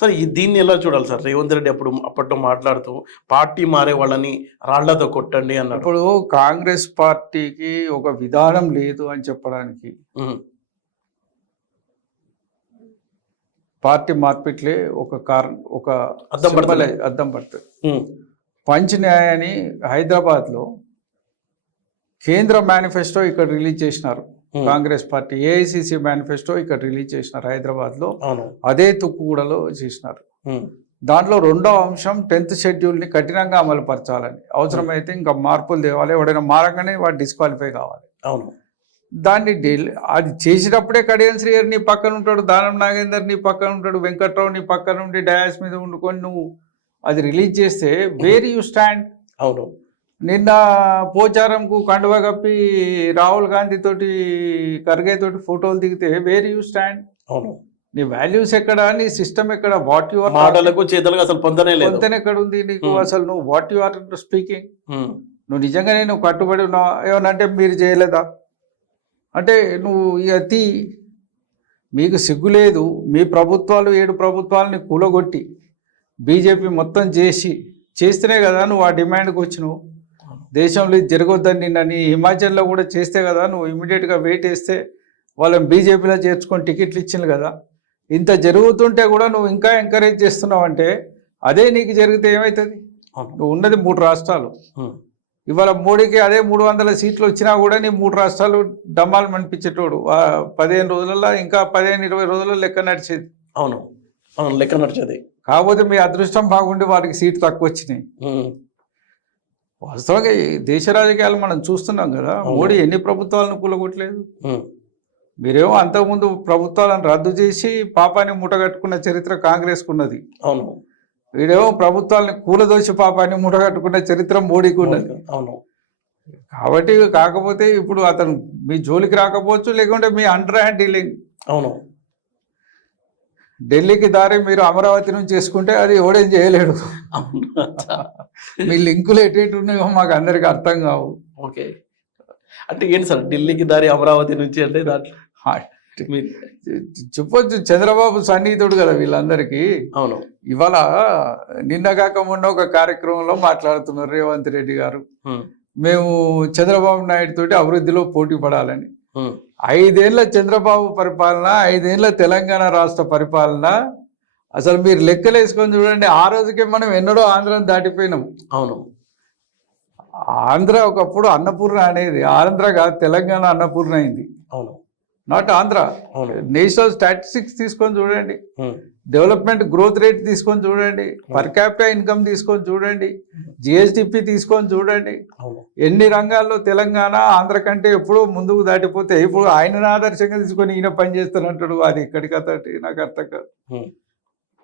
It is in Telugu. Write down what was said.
సార్ ఈ దీన్ని ఎలా చూడాలి సార్? రేవంత్ రెడ్డి అప్పుడు అప్పట్లో మాట్లాడుతూ పార్టీ మారే వాళ్ళని రాళ్ళతో కొట్టండి అన్నాడు. ఇప్పుడు కాంగ్రెస్ పార్టీకి ఒక విధానం లేదు అని చెప్పడానికి పార్టీ మార్పిట్లే ఒక కారణం ఒక అద్దం పడుతుంది. symbol- అద్దం పడుతుంది. పంచ్ న్యాయాన్ని హైదరాబాద్లో కేంద్ర మేనిఫెస్టో ఇక్కడ రిలీజ్ చేసినారు. కాంగ్రెస్ పార్టీ ఏఐసిసి మేనిఫెస్టో ఇక్కడ రిలీజ్ చేసినారు హైదరాబాద్లో అవును. అదే తుక్కుగూడలో చేసినారు. ఉమ్, దాంట్లో రెండో అంశం టెన్త్ షెడ్యూల్ని కఠినంగా అమలు పరచాలని అవసరమైతే ఇంకా మార్పులు తేవాలి ఎవడైనా మారగానే వాడు డిస్క్వాలిఫై కావాలి. అవును. దాన్ని డీల్ అది చేసేటప్పుడే కడియల్ శ్రీహరి నీ పక్కన ఉంటాడు దానం నాగేందర్ నీ పక్కన ఉంటాడు వెంకట్రావు నీ పక్కన ఉండి డయాస్ మీద ఉండుకొని నువ్వు అది రిలీజ్ చేస్తే వేర్ యూ స్టాండ్ అవును. నిన్న పోచారంకు కండువ కప్పి రాహుల్ గాంధీ తోటి ఖర్గే తోటి ఫోటోలు దిగితే వేర్ యూ స్టాండ్ అవును. నీ వాల్యూస్ ఎక్కడ? నీ సిస్టమ్ ఎక్కడ? వాట్ యు ఆర్ మాటలకు చేతలకు అసలు పొందనే లేదు. పొంతన ఎక్కడ ఉంది నీకు. అసలు? నువ్వు వాట్ యు ఆర్ స్పీకింగ్ నువ్వు నిజంగానే నువ్వు కట్టుబడి ఉన్నావా? ఏమన్నా అంటే మీరు చేయలేదా? అంటే నువ్వు ఇక తీ. మీకు సిగ్గు లేదు. మీ ప్రభుత్వాలు ఏడు ప్రభుత్వాలని కూలగొట్టి బీజేపీ మొత్తం చేసి చేస్తేనే కదా నువ్వు ఆ డిమాండ్కి వచ్చినావు. దేశంలో ఇది జరగొద్దని నిన్న నీ హిమాచల్లో కూడా చేస్తే కదా నువ్వు ఇమీడియట్గా వెయిట్ వేస్తే వాళ్ళని బీజేపీలో చేర్చుకొని టికెట్లు ఇచ్చింది కదా. ఇంత జరుగుతుంటే కూడా నువ్వు ఇంకా ఎంకరేజ్ చేస్తున్నావు అంటే అదే నీకు జరిగితే ఏమవుతుంది నువ్వు ఉన్నది మూడు రాష్ట్రాలు. ఇవాళ మోడీకి అదే మూడు వందల సీట్లు వచ్చినా కూడా నీ మూడు రాష్ట్రాలు డమ్మాలు అనిపించేటోడు. ఆ పదిహేను రోజులలో ఇంకా పదిహేను ఇరవై రోజుల్లో లెక్క నడిచేది. అవును. అవును లెక్క నడిచేది. కాకపోతే మీ అదృష్టం బాగుండి వారికి సీటు తక్కువ వచ్చినాయి. వాస్తవంగా ఈ దేశ రాజకీయాలు మనం చూస్తున్నాం కదా. మోడీ ఎన్ని ప్రభుత్వాలను కూలగొట్టలేదు. మీరేమో అంతకుముందు ప్రభుత్వాలను రద్దు చేసి పాపాన్ని మూటగట్టుకున్న చరిత్ర కాంగ్రెస్కు ఉన్నది అవును. వీడేమో ప్రభుత్వాలను కూలదోసి పాపాన్ని మూటగట్టుకున్న చరిత్ర మోడీకి ఉన్నది అవును. కాబట్టి కాకపోతే ఇప్పుడు అతను మీ జోలికి రాకపోవచ్చు లేకుంటే మీ అండర్ హ్యాండ్ డీలింగ్. అవును. ఢిల్లీకి దారి మీరు అమరావతి నుంచి చేసుకుంటే అది ఎవడేం చేయలేడు. మీ లింకులు ఎటు ఉన్నాయో మాకు అందరికి అర్థం కావు. ఓకే. అంటే ఏంటి సార్ ఢిల్లీకి దారి అమరావతి నుంచి అంటే దాంట్లో చెప్పొచ్చు చంద్రబాబు సన్నిహితుడు కదా వీళ్ళందరికీ. అవును. ఇవాళ నిన్న కాక మొన్న ఒక కార్యక్రమంలో మాట్లాడుతున్నారు రేవంత్ రెడ్డి గారు. మేము చంద్రబాబు నాయుడు తోటి అభివృద్ధిలో పోటీ పడాలని. ఐదేళ్ళ చంద్రబాబు పరిపాలన ఐదేళ్ళ తెలంగాణ రాష్ట్ర పరిపాలన అసలు మీరు లెక్కలేసుకొని చూడండి ఆ రోజుకే మనం ఎన్నడో ఆంధ్రం దాటిపోయినాం. అవును. ఆంధ్ర ఒకప్పుడు అన్నపూర్ణ అనేది ఆంధ్ర కాదు తెలంగాణ అన్నపూర్ణ అయింది. అవును. నాట్ ఆంధ్ర నేషనల్ స్టాటిస్టిక్స్ తీసుకొని చూడండి. డెవలప్మెంట్ గ్రోత్ రేట్ తీసుకొని చూడండి. పర్ క్యాపిటల్ ఇన్కమ్ తీసుకొని చూడండి. జిఎస్డిపి తీసుకొని చూడండి. ఎన్ని రంగాల్లో తెలంగాణ ఆంధ్ర కంటే ఎప్పుడో ముందుకు దాటిపోతే ఇప్పుడు ఆయనను ఆదర్శంగా తీసుకొని ఈయన పని అది ఎక్కడికి అతటి నాకు అర్థం కాదు. ఉమ్,